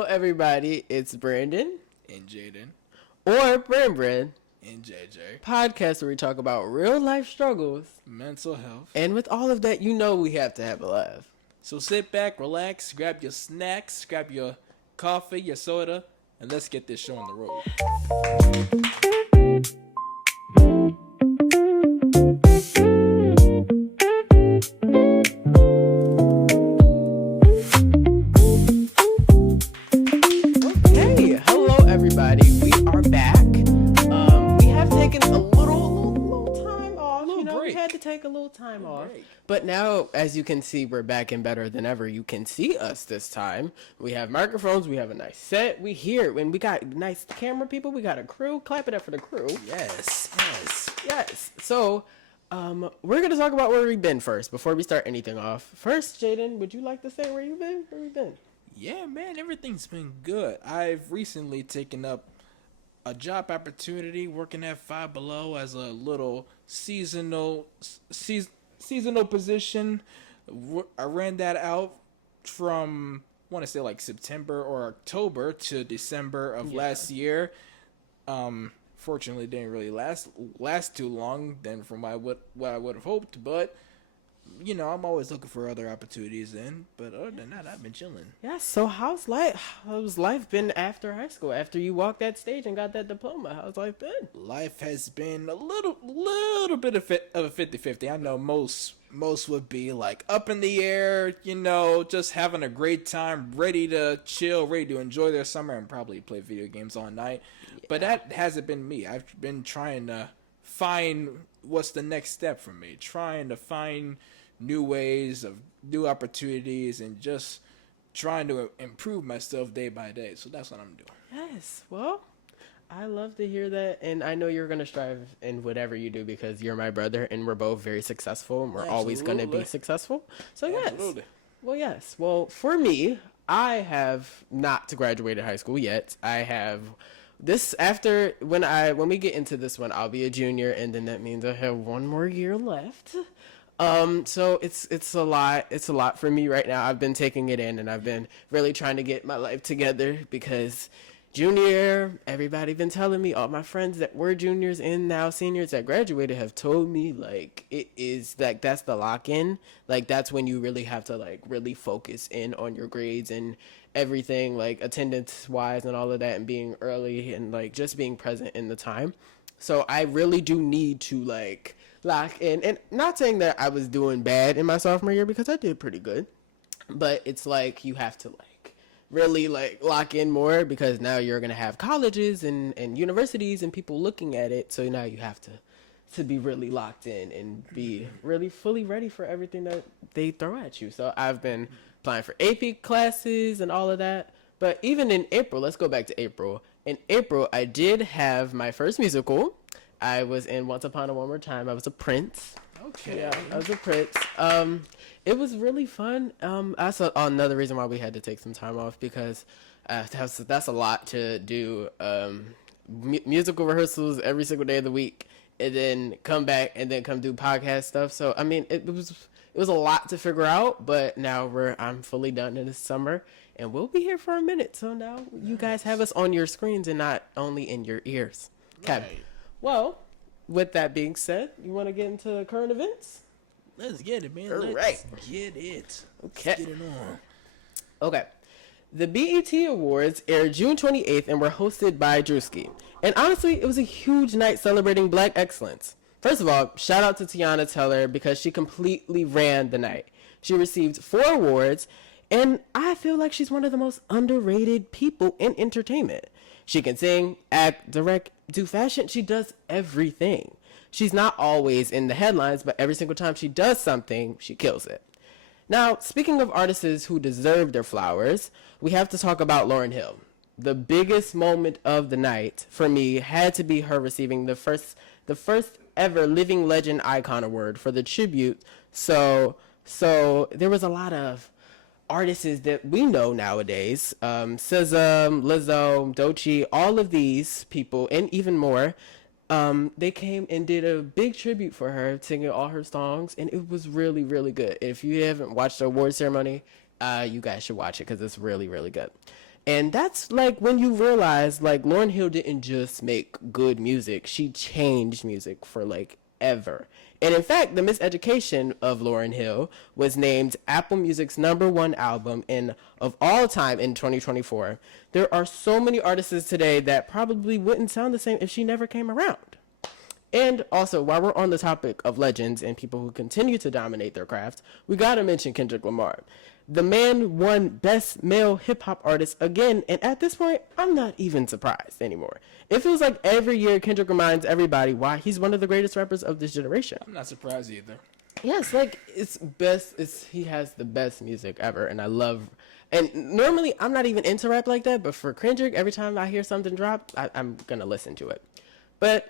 Hello, everybody. It's Brandon and Jaden or BranBran and JJ Podcast, where we talk about real life struggles, mental health, and with all of that, we have to have a laugh. So sit back, relax, grab your snacks, grab your coffee, your soda, and let's get this show on the road. Time off, but now, as you can see, we're back and better than ever. You can see us this time. We have microphones, we have a nice set, we here, and we got nice camera people, we got a crew. Clap it up for the crew. Yes. So we're gonna talk about where we've been first before we start anything off. First, Jaden, would you like to say where you've been? Yeah, man, everything's been good. I've recently taken up a job opportunity working at Five Below as a little seasonal position. I ran that out from, I want to say, like September or October to December of last year. Fortunately, it didn't really last too long than from what I would have hoped, but you know, I'm always looking for other opportunities then. But other than that, I've been chilling. Yeah, so how's life been after high school? After you walked that stage and got that diploma, how's life been? Life has been a little bit of a 50-50. I know most would be like up in the air, you know, just having a great time, ready to chill, ready to enjoy their summer and probably play video games all night. Yeah. But that hasn't been me. I've been trying to find what's the next step for me, trying to find new ways of new opportunities and just trying to improve myself day by day. So that's what I'm doing. Yes. Well, I love to hear that. And I know you're going to strive in whatever you do because you're my brother and we're both very successful and we're always going to be successful. So yes. Well, yes. Well, for me, I have not graduated high school yet. I have this after when we get into this one, I'll be a junior and then that means I have one more year left. So it's a lot for me right now. I've been taking it in and I've been really trying to get my life together because junior, everybody been telling me, all my friends that were juniors and now seniors that graduated have told me like it is like that's the lock-in. Like that's when you really have to like really focus in on your grades and everything, like attendance wise and all of that, and being early and like just being present in the time. So I really do need to like lock in, and not saying that I was doing bad in my sophomore year because I did pretty good, but it's like you have to like really like lock in more because now you're gonna have colleges and universities and people looking at it, so now you have to be really locked in and be really fully ready for everything that they throw at you. So I've been applying for AP classes and all of that, but even in April, let's go back to April. In April, I did have my first musical. I was in Once Upon a One More Time. I was a prince. Okay. Yeah, I was a prince. It was really fun. That's another reason why we had to take some time off because that's a lot to do. Musical rehearsals every single day of the week, and then come back and then come do podcast stuff. So I mean, it was a lot to figure out. But now I'm fully done in the summer, and we'll be here for a minute. So now you guys have us on your screens and not only in your ears. Okay. Right. Well, with that being said, you want to get into current events? Let's get it, man. Let's get it. Okay. Let's get it on. Okay. The BET Awards aired June 28th and were hosted by Drewski. And honestly, it was a huge night celebrating Black excellence. First of all, shout out to Tiana Teller because she completely ran the night. She received 4 awards, and I feel like she's one of the most underrated people in entertainment. She can sing, act, direct, do fashion. She does everything. She's not always in the headlines, but every single time she does something, she kills it. Now, speaking of artists who deserve their flowers, we have to talk about Lauryn Hill. The biggest moment of the night for me had to be her receiving the first ever Living Legend Icon Award for the tribute. So there was a lot of artists that we know nowadays, SZA, Lizzo, Doechii, all of these people, and even more, they came and did a big tribute for her, singing all her songs, and it was really, really good. If you haven't watched the award ceremony, you guys should watch it because it's really, really good. And that's like when you realize like Lauryn Hill didn't just make good music, she changed music for like ever. And in fact, The Miseducation of Lauryn Hill was named Apple Music's #1 album of all time in 2024. There are so many artists today that probably wouldn't sound the same if she never came around. And also, while we're on the topic of legends and people who continue to dominate their craft, we gotta mention Kendrick Lamar. The man won Best Male Hip Hop Artist again, and at this point, I'm not even surprised anymore. It feels like every year Kendrick reminds everybody why he's one of the greatest rappers of this generation. I'm not surprised either. Yes, like he has the best music ever, and I love. And normally I'm not even into rap like that, but for Kendrick, every time I hear something drop, I'm gonna listen to it.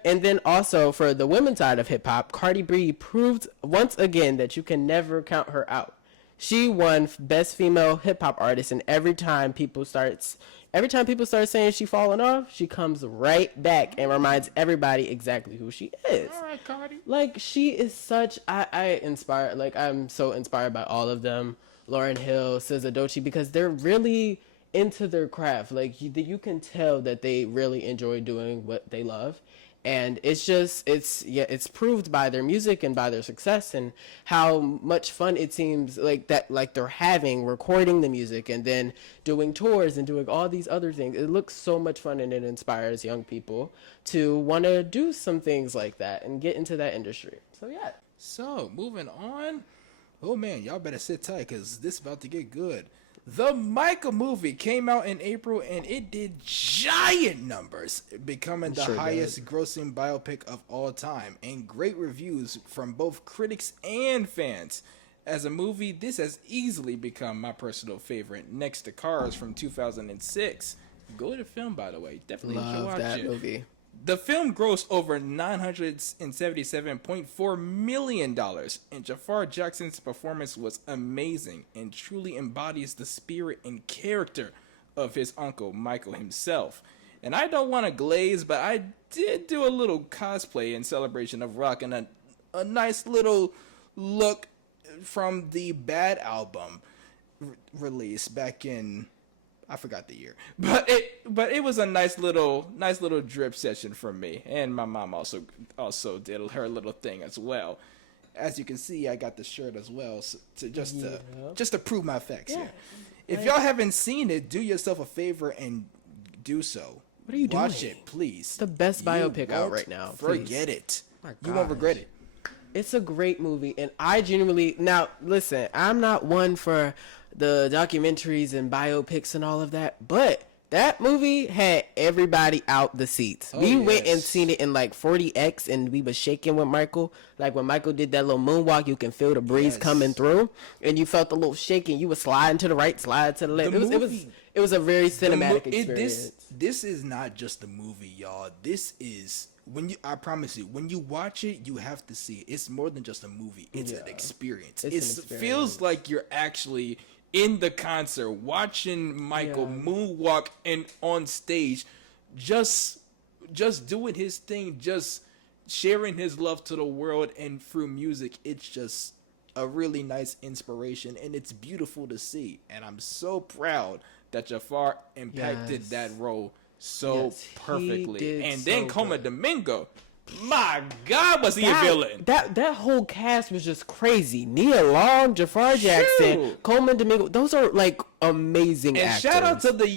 And then also for the women's side of hip hop, Cardi B proved once again that you can never count her out. She won Best Female Hip Hop Artist, and every time people start saying she falling off, she comes right back and reminds everybody exactly who she is. All right, Cardi. Like she is such. I'm so inspired by all of them. Lauryn Hill, SZA, Doechii, because they're really into their craft. Like you can tell that they really enjoy doing what they love. And it's proved by their music and by their success and how much fun it seems like they're having recording the music and then doing tours and doing all these other things. It looks so much fun, and it inspires young people to want to do some things like that and get into that industry. So yeah. So moving on. Oh man, y'all better sit tight because this is about to get good. The Michael movie came out in April and it did giant numbers, becoming the highest grossing biopic of all time, and great reviews from both critics and fans. As a movie, this has easily become my personal favorite, next to Cars from 2006. Good film, by the way. Definitely love watch that it. movie. The film grossed over $977.4 million, and Jafar Jackson's performance was amazing and truly embodies the spirit and character of his uncle, Michael himself. And I don't want to glaze, but I did do a little cosplay in celebration of rocking a nice little look from the Bad album release back in... I forgot the year, but it was a nice little drip session for me, and my mom also did her little thing as well. As you can see, I got the shirt as well, so just to prove my facts here. If y'all haven't seen it, do yourself a favor and do so. What are you doing? Watch it, please. It's the best biopic out right now. Forget it. You won't regret it. It's a great movie, and I genuinely now listen. I'm not one for the documentaries and biopics and all of that, but that movie had everybody out the seats. We went and seen it in like 40X, and we was shaking with Michael. Like when Michael did that little moonwalk, you can feel the breeze coming through, and you felt the little shaking. You were sliding to the right, slide to the left. It was a very cinematic experience. This is not just a movie, y'all. This is I promise you, when you watch it, you have to see it. It's more than just a movie. It's an experience. It feels like you're actually in the concert watching Michael moonwalk and on stage, just doing his thing, just sharing his love to the world, and through music. It's just a really nice inspiration, and it's beautiful to see. And I'm so proud that Jafar impacted that role so perfectly. And then Coma Domingo, my God, was he a villain? That whole cast was just crazy. Nia Long, Jafar Jackson, Coleman Domingo. Those are like amazing actors. And shout out to the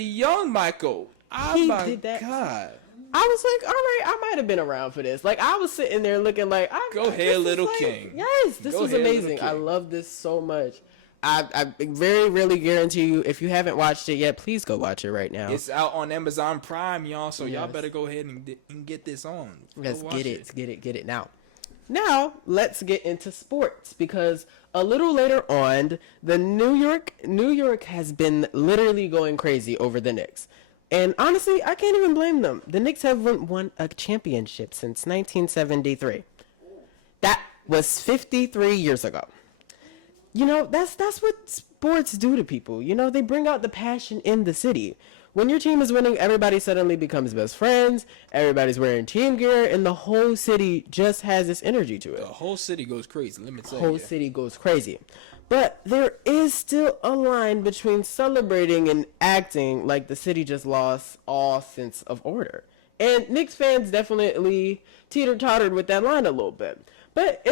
young Michael. Oh my God. I was like, all right, I might have been around for this. Like, I was sitting there looking like, go ahead, little king. Yes, this was amazing. I love this so much. I very really guarantee you, if you haven't watched it yet, please go watch it right now. It's out on Amazon Prime, y'all, so y'all better go ahead and get this on. Let's get it now. Now, let's get into sports, because a little later on, the New York has been literally going crazy over the Knicks. And honestly, I can't even blame them. The Knicks haven't won a championship since 1973. That was 53 years ago. You know, that's what sports do to people. You know, they bring out the passion in the city. When your team is winning, everybody suddenly becomes best friends. Everybody's wearing team gear, and the whole city just has this energy to it. The whole city goes crazy, let me tell you. The whole city goes crazy. But there is still a line between celebrating and acting like the city just lost all sense of order. And Knicks fans definitely teeter-tottered with that line a little bit. But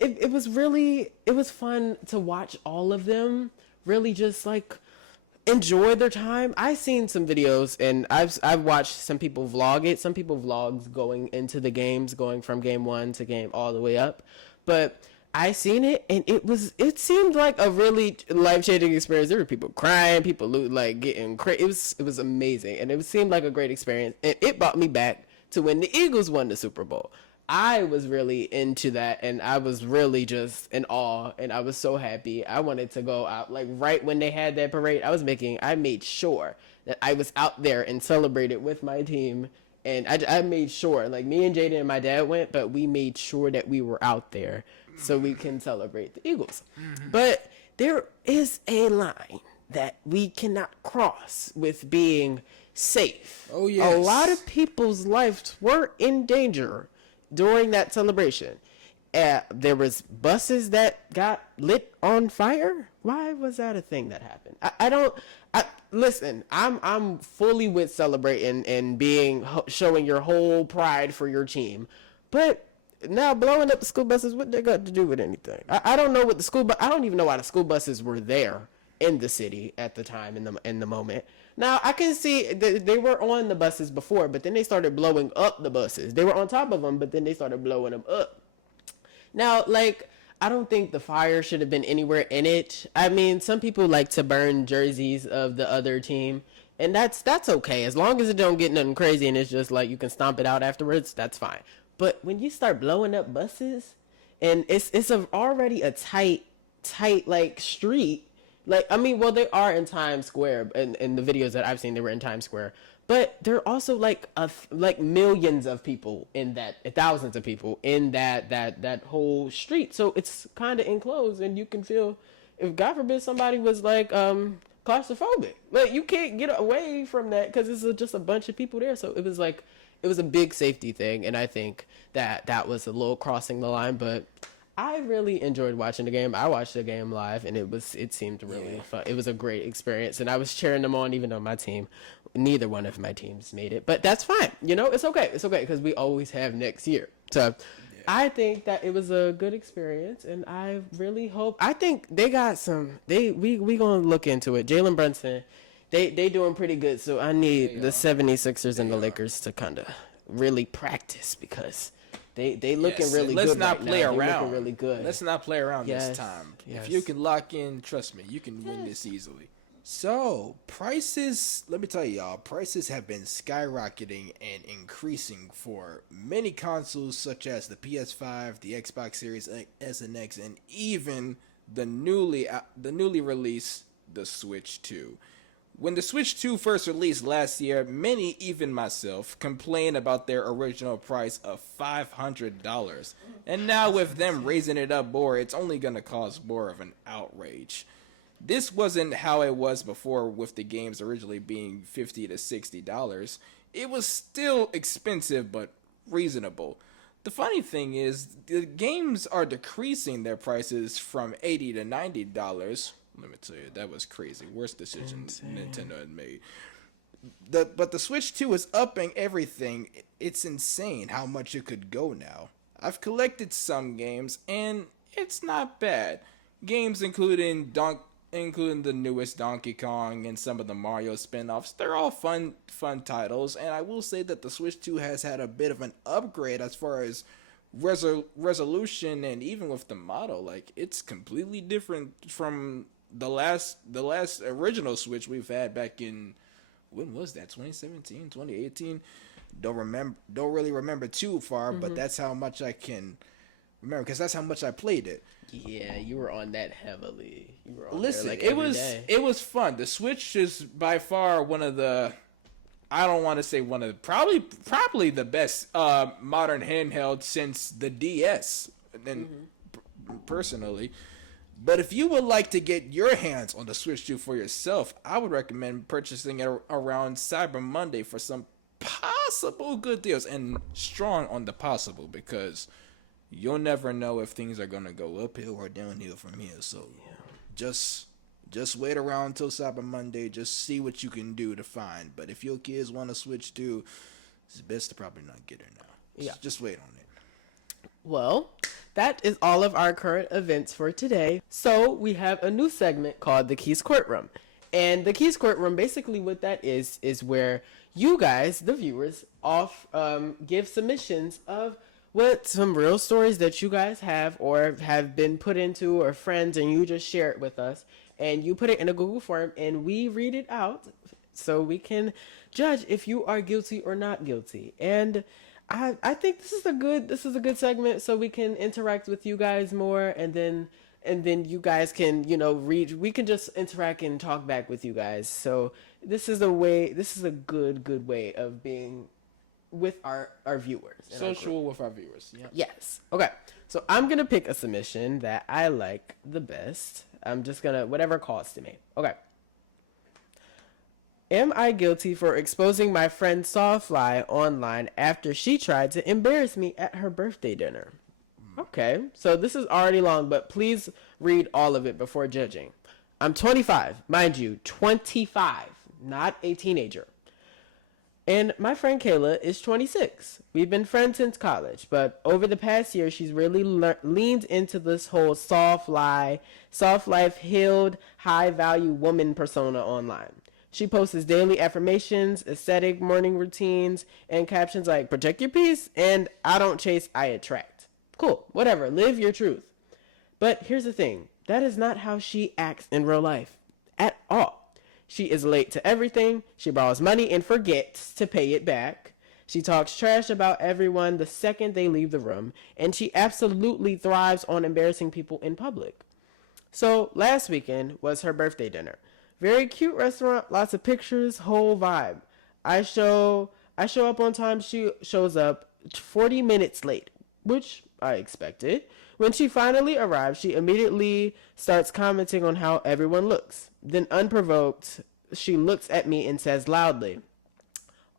it was fun to watch all of them really just like enjoy their time. I've seen some videos and I've watched some people vlog it. Some people vlogs going into the games, going from game 1 to game all the way up. But I seen it and it seemed like a really life-changing experience. There were people crying, people like getting crazy. It was amazing and it seemed like a great experience. And it brought me back to when the Eagles won the Super Bowl. I was really into that and I was really just in awe and I was so happy. I wanted to go out like right when they had that parade. I made sure that I was out there and celebrated with my team. And I made sure, like me and Jaden and my dad went, but we made sure that we were out there so we can celebrate the Eagles. Mm-hmm. But there is a line that we cannot cross with being safe. Oh, yes. A lot of people's lives were in danger during that celebration. There was buses that got lit on fire. Why was that a thing that happened? Listen, I'm fully with celebrating and showing your whole pride for your team. But now blowing up the school buses, what they got to do with anything? I don't know what I don't even know why the school buses were there in the city at the time in the moment. Now I can see they were on the buses before, but then they started blowing up the buses. They were on top of them, but then they started blowing them up. Now, like, I don't think the fire should have been anywhere in it. I mean, some people like to burn jerseys of the other team, and that's okay. As long as it don't get nothing crazy and it's just like you can stomp it out afterwards, that's fine. But when you start blowing up buses, and it's already a tight like street. Like, I mean, well, they are in Times Square, and in the videos that I've seen, they were in Times Square. But there are also like millions of people in that, thousands of people in that whole street. So it's kind of enclosed, and you can feel, if God forbid somebody was like claustrophobic, like you can't get away from that because it's just a bunch of people there. So it was a big safety thing, and I think that was a little crossing the line, but I really enjoyed watching the game. I watched the game live, and it seemed really fun. It was a great experience, and I was cheering them on, even though neither one of my teams made it. But that's fine. You know, it's okay. It's okay, because we always have next year. So I think that it was a good experience, and I really hope. I think they got some. We going to look into it. Jalen Brunson, they doing pretty good, so I need the 76ers and the Lakers to kind of really practice, because They looking really Let's good. Not right play now. around. Looking really good. Let's not play around this time. Yes. If you can lock in, trust me, you can win this easily. So prices, let me tell you, y'all, prices have been skyrocketing and increasing for many consoles, such as the PS5, the Xbox Series S and X, and even the newly released the Switch 2. When the Switch 2 first released last year, many, even myself, complained about their original price of $500. And now with them raising it up more, it's only going to cause more of an outrage. This wasn't how it was before, with the games originally being $50 to $60. It was still expensive, but reasonable. The funny thing is, the games are decreasing their prices from $80 to $90. Let me tell you, that was crazy. Worst decision Nintendo had made. But the Switch 2 is upping everything. It's insane how much it could go now. I've collected some games, and it's not bad. Games including the newest Donkey Kong and some of the Mario spin-offs. They're all fun titles, and I will say that the Switch 2 has had a bit of an upgrade as far as resolution, and even with the model. Like, it's completely different from the last original Switch we've had back in, when was that, 2017, 2018? Don't really remember too far, but that's how much I can remember, because that's how much I played it. Yeah, you were on that heavily. You were on Listen, there like it was fun. The Switch is by far one of the, I don't want to say one of the, probably the best modern handheld since the DS, and personally. But if you would like to get your hands on the Switch 2 for yourself, I would recommend purchasing it around Cyber Monday for some possible good deals, and strong on the possible, because you'll never know if things are going to go uphill or downhill from here. So just wait around until Cyber Monday. Just see what you can do to find. But if your kids want to switch to, it's best to probably not get her now. Just wait on it. Well, that is all of our current events for today. So we have a new segment called the Keys Courtroom. And the Keys Courtroom, basically what that is where you guys, the viewers, give submissions of some real stories that you guys have or have been put into or friends, and you just share it with us. And you put it in a Google form and we read it out so we can judge if you are guilty or not guilty. And I think this is a good segment so we can interact with you guys more, and then you guys can, we can just interact and talk back with you guys. So this is a good way of being with our viewers. Social with our viewers. Yeah. Yes. Okay. So I'm going to pick a submission that I like the best. I'm just going to, whatever calls to me. Okay. Am I guilty for exposing my friend Sawfly online after she tried to embarrass me at her birthday dinner? Okay, so this is already long, but please read all of it before judging. I'm 25, mind you, 25, not a teenager. And my friend Kayla is 26. We've been friends since college, but over the past year, she's really leaned into this whole soft life, healed, high-value woman persona online. She posts daily affirmations, aesthetic morning routines, and captions like, protect your peace, and I don't chase, I attract. Cool, whatever, live your truth. But here's the thing, that is not how she acts in real life, at all. She is late to everything, she borrows money and forgets to pay it back. She talks trash about everyone the second they leave the room, and she absolutely thrives on embarrassing people in public. So last weekend was her birthday dinner. Very cute restaurant, lots of pictures, whole vibe. I show up on time, she shows up 40 minutes late, which I expected. When she finally arrives, she immediately starts commenting on how everyone looks. Then unprovoked, she looks at me and says loudly,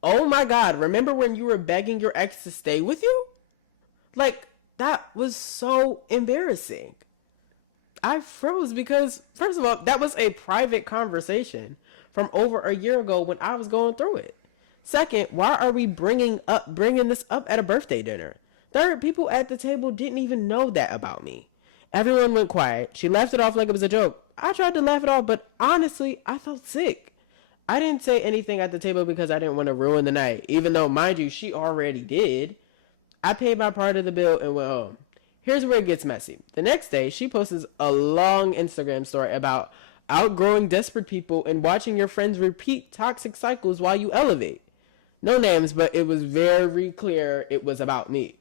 "Oh my God, remember when you were begging your ex to stay with you?" Like, that was so embarrassing. I froze because, first of all, that was a private conversation from over a year ago when I was going through it. Second, why are we bringing this up at a birthday dinner? Third, people at the table didn't even know that about me. Everyone went quiet. She laughed it off like it was a joke. I tried to laugh it off, but honestly, I felt sick. I didn't say anything at the table because I didn't want to ruin the night, even though, mind you, she already did. I paid my part of the bill and went home. Here's where it gets messy. The next day, she posts a long Instagram story about outgrowing desperate people and watching your friends repeat toxic cycles while you elevate. No names, but it was very clear it was about me.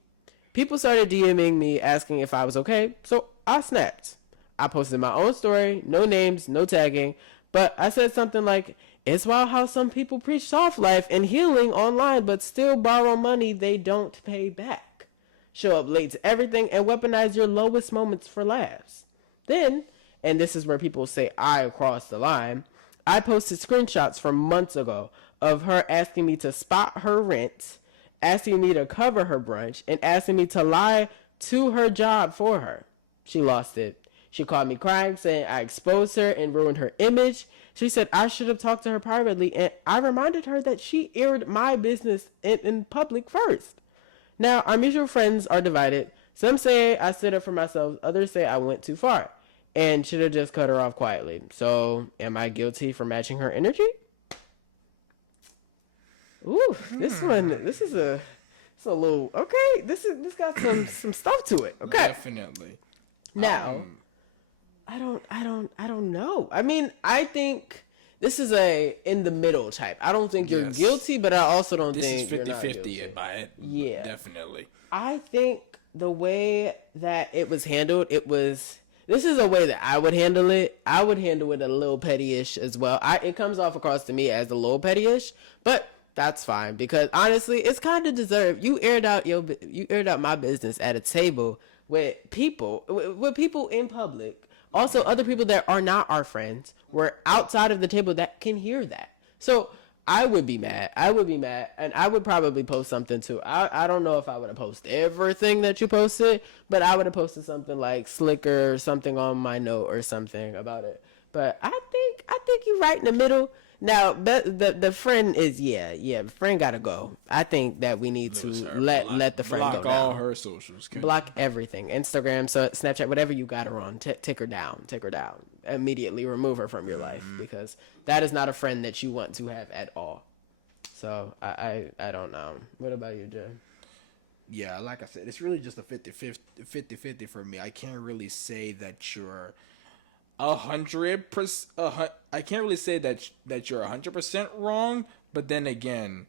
People started DMing me asking if I was okay, so I snapped. I posted my own story, no names, no tagging, but I said something like, "It's wild how some people preach soft life and healing online but still borrow money they don't pay back. Show up late to everything and weaponize your lowest moments for laughs." Then, and this is where people say I crossed the line, I posted screenshots from months ago of her asking me to spot her rent, asking me to cover her brunch, and asking me to lie to her job for her. She lost it. She called me crying, saying I exposed her and ruined her image. She said I should have talked to her privately, and I reminded her that she aired my business in public first. Now, our mutual friends are divided. Some say I stood up for myself. Others say I went too far and should have just cut her off quietly. So, am I guilty for matching her energy? Ooh, this is a little, okay. This got some stuff to it. Okay. Definitely. Now, I don't know. I mean, I think this is a in the middle type. I don't think you're guilty, but I also don't think you're not guilty. This is 50-50 by it. Yeah. Definitely. I think the way that it was handled, this is a way that I would handle it. I would handle it a little petty-ish as well. It comes off across to me as a little petty-ish, but that's fine because honestly, it's kind of deserved. You aired out my business at a table with people in public. Also, other people that are not our friends were outside of the table that can hear that. So I would be mad. And I would probably post something too. I don't know if I would have posted everything that you posted, but I would have posted something like slicker or something on my note or something about it. But I think you're right in the middle. Now, the friend is, friend gotta go. I think that we need to let the friend go. Block all her socials. Block everything. Instagram, so Snapchat, whatever you got her on. Take her down. Immediately remove her from your life, because that is not a friend that you want to have at all. So, I don't know. What about you, Jay? Yeah, like I said, it's really just a 50-50 for me. I can't really say that you're 100%. I can't really say that you're 100% wrong, but then again,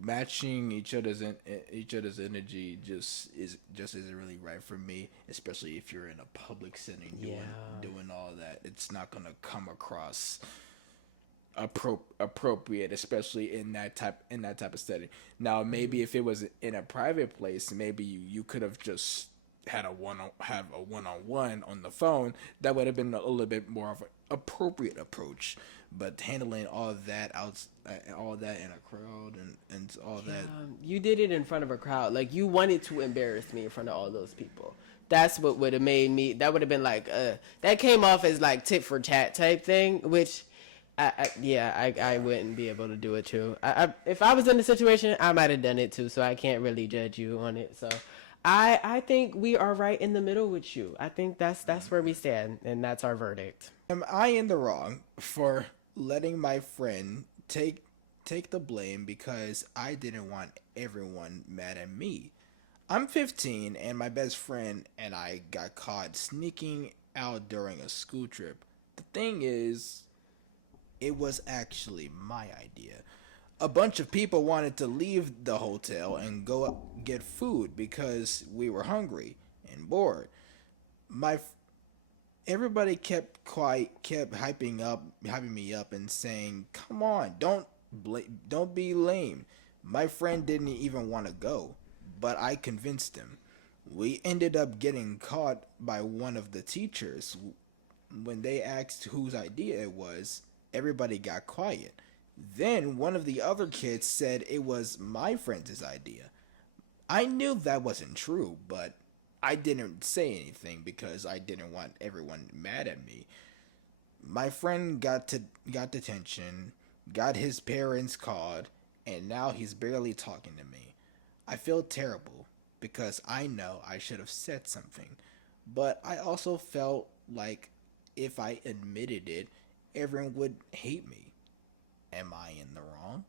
matching each other's energy just isn't really right for me. Especially if you're in a public setting doing all that, it's not gonna come across appropriate, especially in that type of setting. Now, maybe if it was in a private place, maybe you could have just have a one-on-one on the phone. That would have been a little bit more of an appropriate approach. But handling all that in a crowd and all that, you did it in front of a crowd. Like, you wanted to embarrass me in front of all those people. That's what would have made me. That would have been like that came off as like tit for tat type thing, which I wouldn't be able to do it too. If I was in the situation, I might have done it too. So I can't really judge you on it. So. I think we are right in the middle with you. I think that's where we stand, and that's our verdict. Am I in the wrong for letting my friend take the blame because I didn't want everyone mad at me? I'm 15, and my best friend and I got caught sneaking out during a school trip. The thing is, it was actually my idea. A bunch of people wanted to leave the hotel and go get food because we were hungry and bored. Everybody kept hyping me up and saying, "Come on, don't be lame." My friend didn't even want to go, but I convinced him. We ended up getting caught by one of the teachers. When they asked whose idea it was, everybody got quiet. Then one of the other kids said it was my friend's idea. I knew that wasn't true, but I didn't say anything because I didn't want everyone mad at me. My friend got detention, got his parents called, and now he's barely talking to me. I feel terrible because I know I should have said something, but I also felt like if I admitted it, everyone would hate me. Am I in the wrong?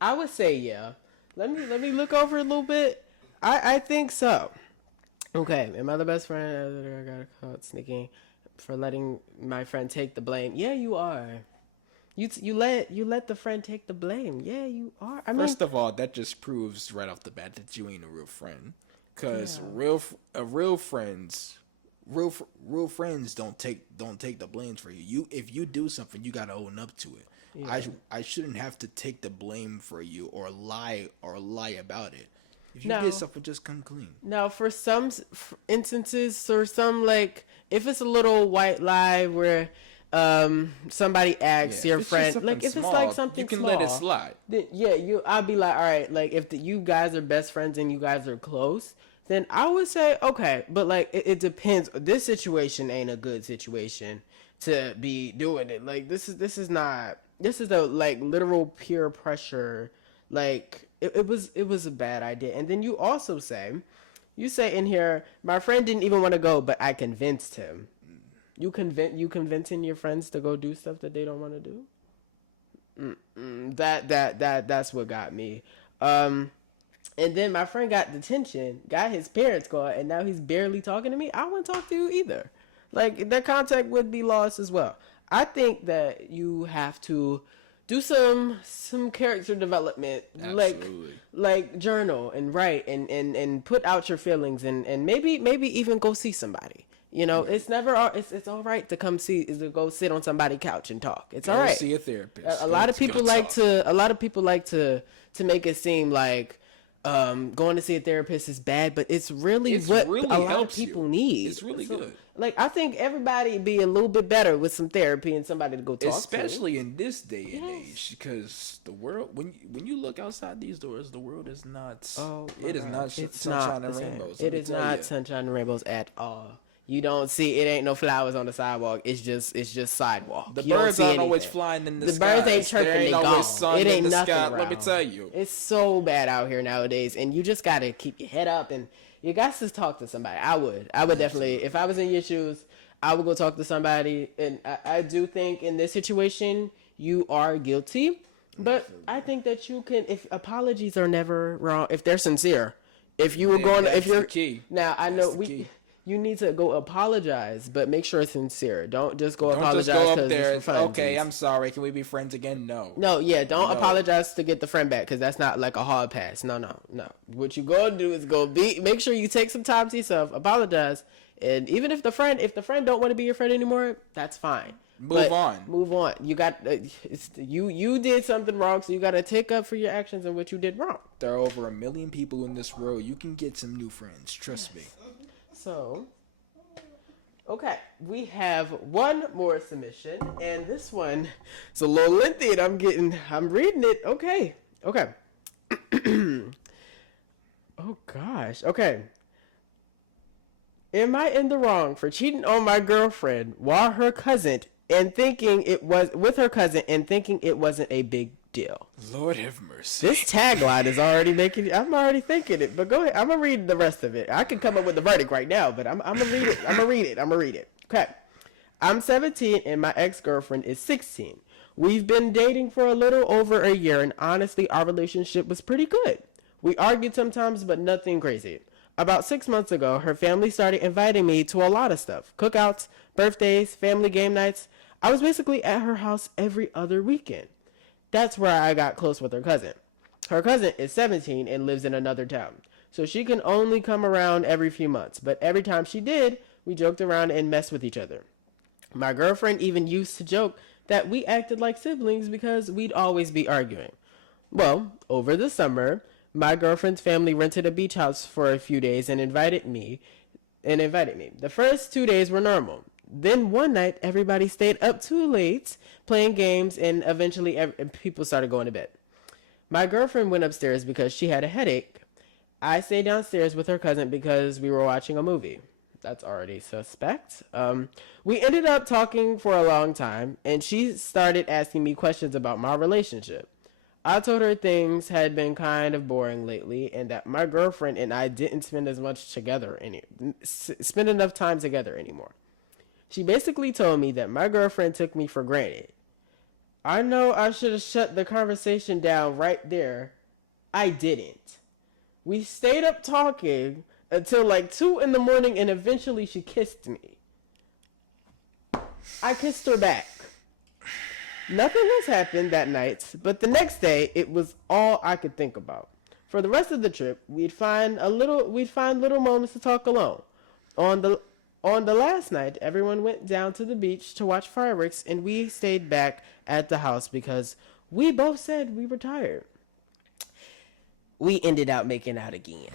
I would say yeah. Let me look over a little bit. I think so. Okay, am I the best friend that I got caught sneaking for letting my friend take the blame? Yeah, you are. You let the friend take the blame. Yeah, you are. I mean, first of all, that just proves right off the bat that you ain't a real friend. Cause real friends don't take the blame for you. If you do something, you gotta own up to it. Yeah. I shouldn't have to take the blame for you or lie about it. If you did something, just come clean. Now, for some instances, or some, like, if it's a little white lie where somebody asks your friend, like, if it's like something you can small, let it slide. Then, I'll be like, all right, like, if you guys are best friends and you guys are close, then I would say, okay, but, like, it depends. This situation ain't a good situation to be doing it. Like, this is a, like, literal peer pressure. Like, it was a bad idea. And then you also say in here, my friend didn't even want to go, but I convinced him. You convincing your friends to go do stuff that they don't want to do? That's what got me. And then my friend got detention, got his parents called, and now he's barely talking to me. I wouldn't talk to you either. Like, that contact would be lost as well. I think that you have to do some character development. Absolutely. like journal and write and put out your feelings and maybe even go see somebody. You know, it's all right to go sit on somebody's couch and talk. It's all right. See a therapist. A lot of people like to make it seem like, going to see a therapist is bad, but it's really a lot of people need. It's really good. Like, I think everybody be a little bit better with some therapy and somebody to go talk to. Especially in this day and age, because the world, when you look outside these doors, the world is not. It is not sunshine and rainbows. It is not sunshine and rainbows at all. You don't see, it ain't no flowers on the sidewalk. It's just sidewalk. The birds aren't always flying in the sky. The birds ain't chirping, they gone. It ain't nothing around. Let me tell you. It's so bad out here nowadays, and you just gotta keep your head up, and you got to talk to somebody. I would definitely, if I was in your shoes, I would go talk to somebody, and I do think in this situation, you are guilty, but I think that you can, if apologies are never wrong, if they're sincere, if you were going, if you're, key. Now I know you need to go apologize, but make sure it's sincere. Don't just go apologize. Don't just go up there and, okay, I'm sorry. Can we be friends again? No. Don't apologize to get the friend back, because that's not like a hard pass. No. What you gonna do is make sure you take some time to yourself, apologize, and even if the friend don't want to be your friend anymore, that's fine. Move on. You got you did something wrong, so you got to take up for your actions and what you did wrong. There are over 1 million people in this world. You can get some new friends. Trust me. So, okay, we have one more submission, and this one is a little lengthy, and I'm reading it. Okay. Oh gosh. Okay. Am I in the wrong for cheating on my girlfriend while her cousin and thinking it was with her cousin and thinking it wasn't a big deal? Lord have mercy. This tagline is already I'm already thinking it, but go ahead. I'm gonna read the rest of it. I can come up with the verdict right now, but I'm gonna read it. I'm gonna read it. Okay. I'm 17 and my ex-girlfriend is 16. We've been dating for a little over a year, and honestly, our relationship was pretty good. We argued sometimes, but nothing crazy. About 6 months ago, her family started inviting me to a lot of stuff. Cookouts, birthdays, family game nights. I was basically at her house every other weekend. That's where I got close with her cousin. Her cousin is 17 and lives in another town, so she can only come around every few months. But every time she did, we joked around and messed with each other. My girlfriend even used to joke that we acted like siblings because we'd always be arguing. Well, over the summer, my girlfriend's family rented a beach house for a few days and invited me. The first 2 days were normal. Then one night, everybody stayed up too late playing games, and eventually people started going to bed. My girlfriend went upstairs because she had a headache. I stayed downstairs with her cousin because we were watching a movie. That's already suspect. We ended up talking for a long time, and she started asking me questions about my relationship. I told her things had been kind of boring lately, and that my girlfriend and I didn't spend enough time together anymore. She basically told me that my girlfriend took me for granted. I know I should have shut the conversation down right there. I didn't. We stayed up talking until like 2 in the morning, and eventually she kissed me. I kissed her back. Nothing has happened that night, but the next day it was all I could think about. For the rest of the trip, we'd find little moments to talk alone. On the last night, everyone went down to the beach to watch fireworks, and we stayed back at the house because we both said we were tired. We ended up making out again.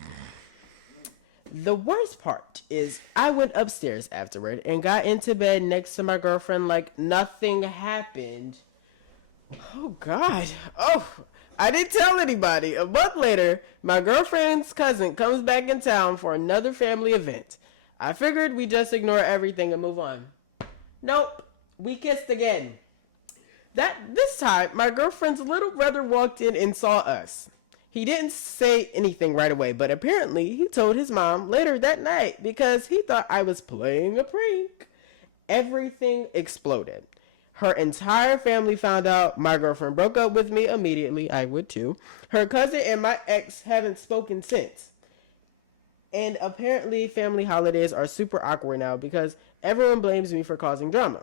The worst part is I went upstairs afterward and got into bed next to my girlfriend like nothing happened. Oh, God. Oh, I didn't tell anybody. A month later, my girlfriend's cousin comes back in town for another family event. I figured we just ignore everything and move on. Nope. We kissed again. This time, my girlfriend's little brother walked in and saw us. He didn't say anything right away, but apparently he told his mom later that night because he thought I was playing a prank. Everything exploded. Her entire family found out. My girlfriend broke up with me immediately. I would too. Her cousin and my ex haven't spoken since. And apparently family holidays are super awkward now because everyone blames me for causing drama.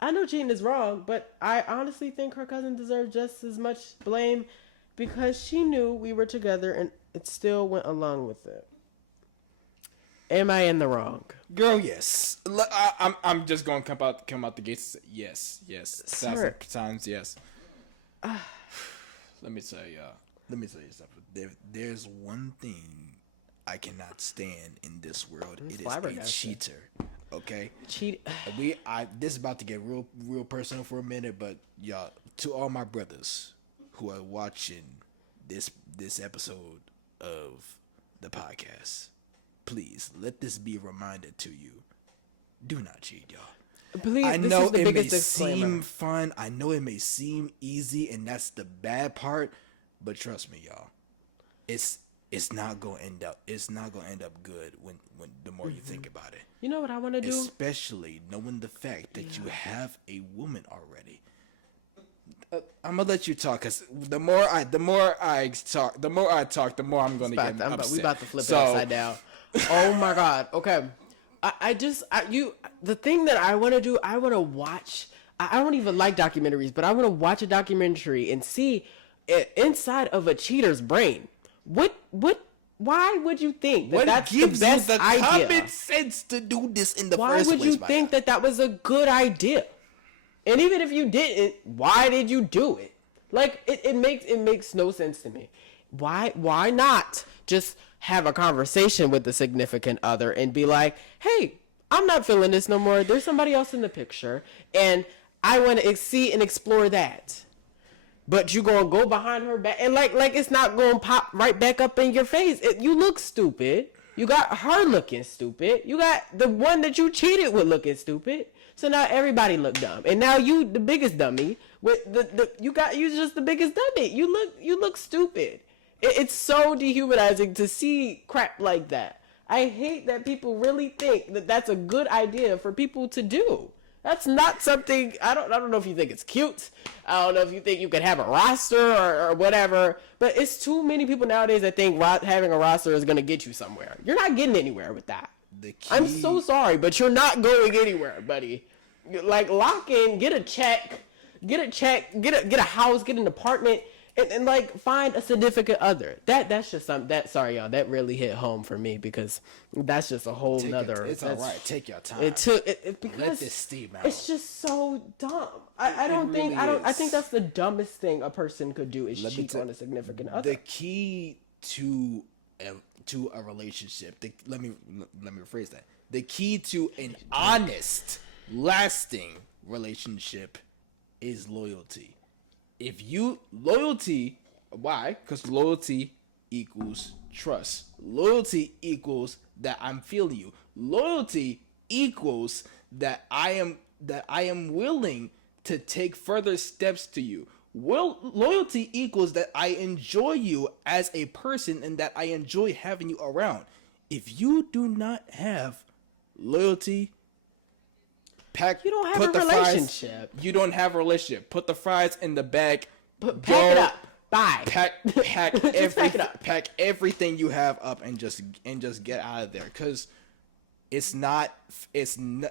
I know cheating is wrong, but I honestly think her cousin deserved just as much blame because she knew we were together and it still went along with it. Am I in the wrong? Girl, yes. I'm just going to come out the gates and say yes. Sir. 1,000 times yes. Let me tell you. let me tell you something. There's one thing I cannot stand in this world. It is a cheater. Okay? This is about to get real personal for a minute, but y'all, to all my brothers who are watching this episode of the podcast, please let this be a reminder to you. Do not cheat, y'all. Please, I know it may seem fun. I know it may seem easy, and that's the bad part. But trust me, y'all, it's not gonna end up. It's not gonna end up good when the more you think about it. You know what I want to do? Especially knowing the fact that you have a woman already. I'm gonna let you talk, cause the more I talk, the more I'm gonna get upset. We about to flip it upside down. Oh my God. Okay. The thing that I want to do, I want to watch. I don't even like documentaries, but I want to watch a documentary and see inside of a cheater's brain. Why would you think that that's the best idea? What gives you the common sense to do this in the first place? Why would you think that was a good idea? And even if you didn't, why did you do it? Like, it makes no sense to me. Why not just have a conversation with the significant other and be like, hey, I'm not feeling this no more. There's somebody else in the picture, and I want to see and explore that. But you gonna go behind her back, and like it's not gonna pop right back up in your face. You look stupid. You got her looking stupid. You got the one that you cheated with looking stupid. So now everybody look dumb, and now you the biggest dummy. With you just the biggest dummy. You look stupid. It's so dehumanizing to see crap like that. I hate that people really think that that's a good idea for people to do. That's not something. I don't know if you think it's cute. I don't know if you think you could have a roster or whatever. But it's too many people nowadays that think having a roster is gonna get you somewhere. You're not getting anywhere with that. I'm so sorry, but you're not going anywhere, buddy. Like, lock in, get a check, get a house, get an apartment, and like find a significant other. That's just something that, sorry y'all, that really hit home for me, because that's just a whole nother. It's all right. Take your time. Because let this steam out. It's just so dumb. I think that's the dumbest thing a person could do is cheat on a significant other. The key to a relationship. Let me rephrase that. The key to an honest, lasting relationship is loyalty. Why? Because loyalty equals trust. Loyalty equals that I'm feeling you. Loyalty equals that I am willing to take further steps to you. Loyalty equals that I enjoy you as a person and that I enjoy having you around. If you do not have loyalty, you don't have a relationship. You don't have a relationship. Put the fries in the bag. Pack it up. Bye. Pack everything you have up and just get out of there, because it's not fun.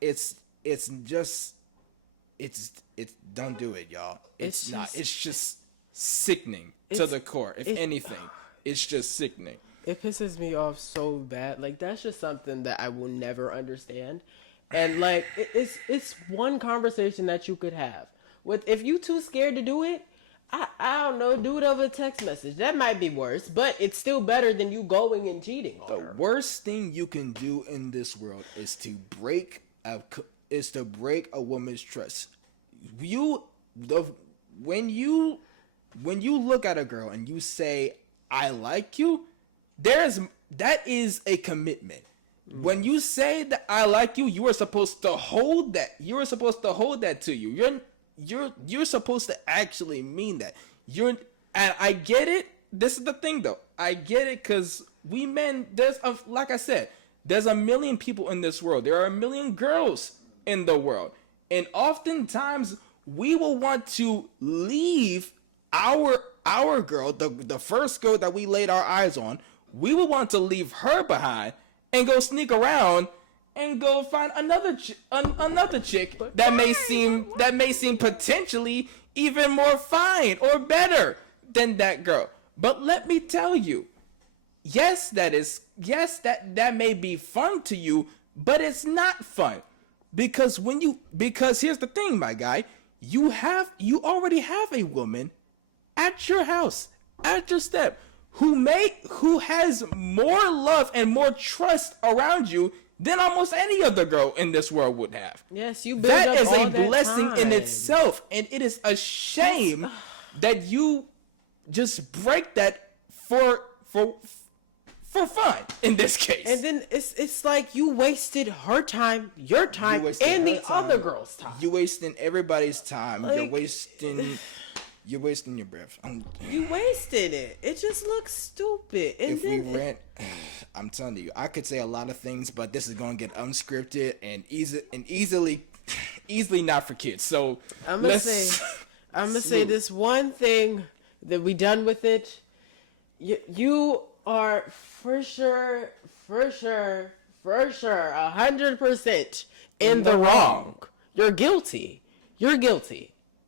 It's don't do it, y'all. It's just sickening to the core. If anything, it's just sickening. It pisses me off so bad. Like, that's just something that I will never understand. And like, it's one conversation that you could have with. If you too scared to do it, I don't know, do it over a text message. That might be worse, but it's still better than you going and cheating on her. The worst thing you can do in this world is to break a woman's trust. When you look at a girl and you say, I like you, that is a commitment. When you say that I like you, you are supposed to hold that. You are supposed to hold that to you. You're supposed to actually mean that. And I get it. This is the thing though. I get it, because we men, like I said, there's a million people in this world. There are a million girls in the world. And oftentimes we will want to leave our girl, the first girl that we laid our eyes on, we will want to leave her behind and go sneak around and go find another chick that may seem potentially even more fine or better than that girl. But let me tell you, that may be fun to you, but it's not fun. Because here's the thing, my guy, you already have a woman at your house, at your step, who has more love and more trust around you than almost any other girl in this world would have. Yes, you build that up is all a that blessing time. in itself, and it is a shame that you just break that for fun in this case. And then it's like you wasted her time, your time, and the other girl's time. You wasting everybody's time. Like, you're wasting your breath. You wasted it. It just looks stupid. And if we rant, I'm telling you, I could say a lot of things, but this is gonna get unscripted and easily not for kids. So I'm gonna say this one thing that we done with it. You are for sure, 100% in the wrong. You're guilty.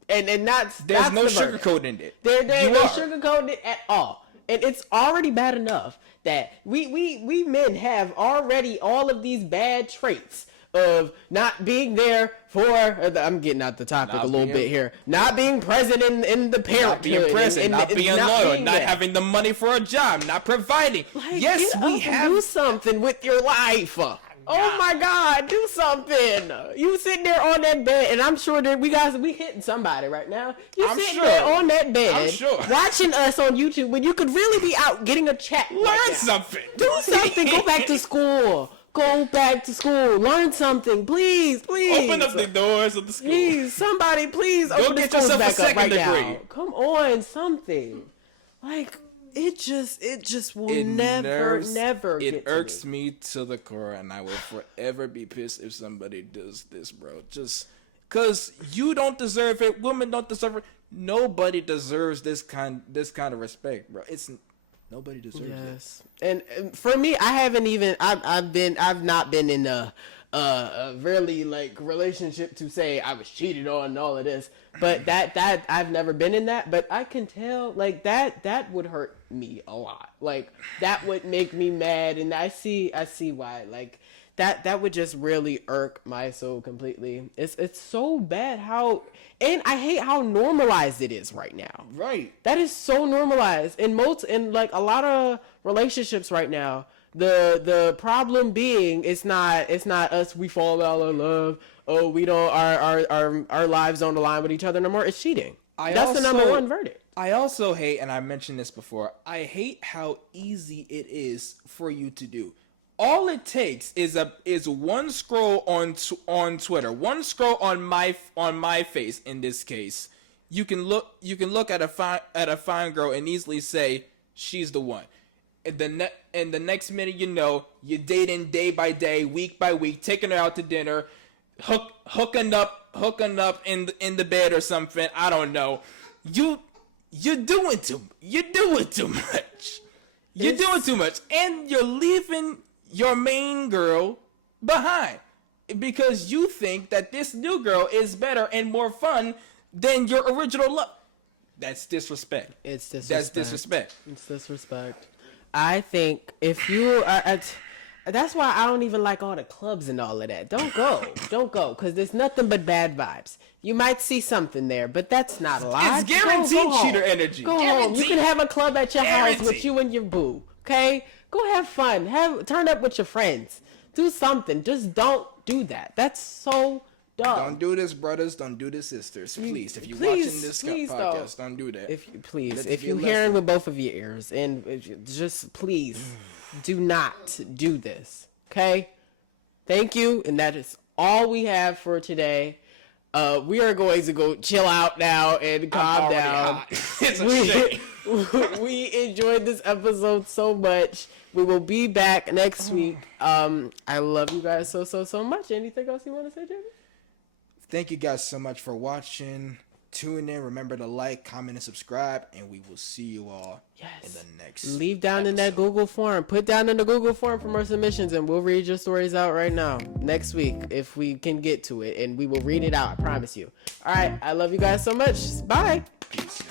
And there's that's no the sugarcoating it. There ain't no sugarcoating it at all. And it's already bad enough that we men have already all of these bad traits of not being there for, I'm getting out the topic a little bit here, not being present in the parenthood. Not being present, not being loyal, not having the money for a job, not providing. Like, yes, we have. Do something with your life. Oh my God, do something. You sitting there on that bed, and I'm sure that we hitting somebody right now. You sitting there on that bed, watching us on YouTube when you could really be out getting a check. Learn something. Do something. Go back to school. Learn something, please. Open up the doors of the school. Please, somebody, please open the schools back up right now. Come on, something. Like, it just will never get to me. It irks me to the core, and I will forever be pissed if somebody does this, bro. Just because you don't deserve it, women don't deserve it. Nobody deserves this kind of respect, bro. Nobody deserves it. And for me, I've not been in a really like relationship to say I was cheated on and all of this, but that I've never been in that, but I can tell like that would hurt me a lot. Like that would make me mad, and I see why. Like that would just really irk my soul completely. It's so bad and I hate how normalized it is right now. Right. That is so normalized in like a lot of relationships right now. The problem being it's not us, we fall out of love. Oh, we don't our lives don't align with each other no more. It's cheating. That's the number one verdict. I also hate, and I mentioned this before, I hate how easy it is for you to do. All it takes is one scroll on Twitter, one scroll on my face. In this case, you can look at a fine girl and easily say she's the one. And the next minute, you're dating day by day, week by week, taking her out to dinner, hooking up in the bed or something. I don't know. You're doing too much. You're doing too much, and you're leaving your main girl behind because you think that this new girl is better and more fun than your original love. That's disrespect. It's disrespect. That's disrespect. It's disrespect. I think if you are that's why I don't even like all the clubs and all of that. Don't go, because there's nothing but bad vibes. You might see something there, but that's not a lot. It's guaranteed cheater energy. Go home. You can have a club at your house with you and your boo. Okay, go have fun. Turn up with your friends. Do something. Just don't do that. That's so dumb. Don't do this, brothers. Don't do this, sisters. Please, if you're watching this podcast, don't do that. If you're hearing with both of your ears, and just please do not do this. Okay? Thank you, and that is all we have for today. We are going to go chill out now and calm down. It's a shame. We enjoyed this episode so much. We will be back next week. I love you guys so much. Anything else you want to say, Jamie? Thank you guys so much for watching. Tune in. Remember to like, comment, and subscribe. And we will see you all in the next Leave down in that Google form. Put down in the Google form for more submissions, and we'll read your stories out right now. Next week, if we can get to it. And we will read it out. I promise you. All right. I love you guys so much. Bye. Peace.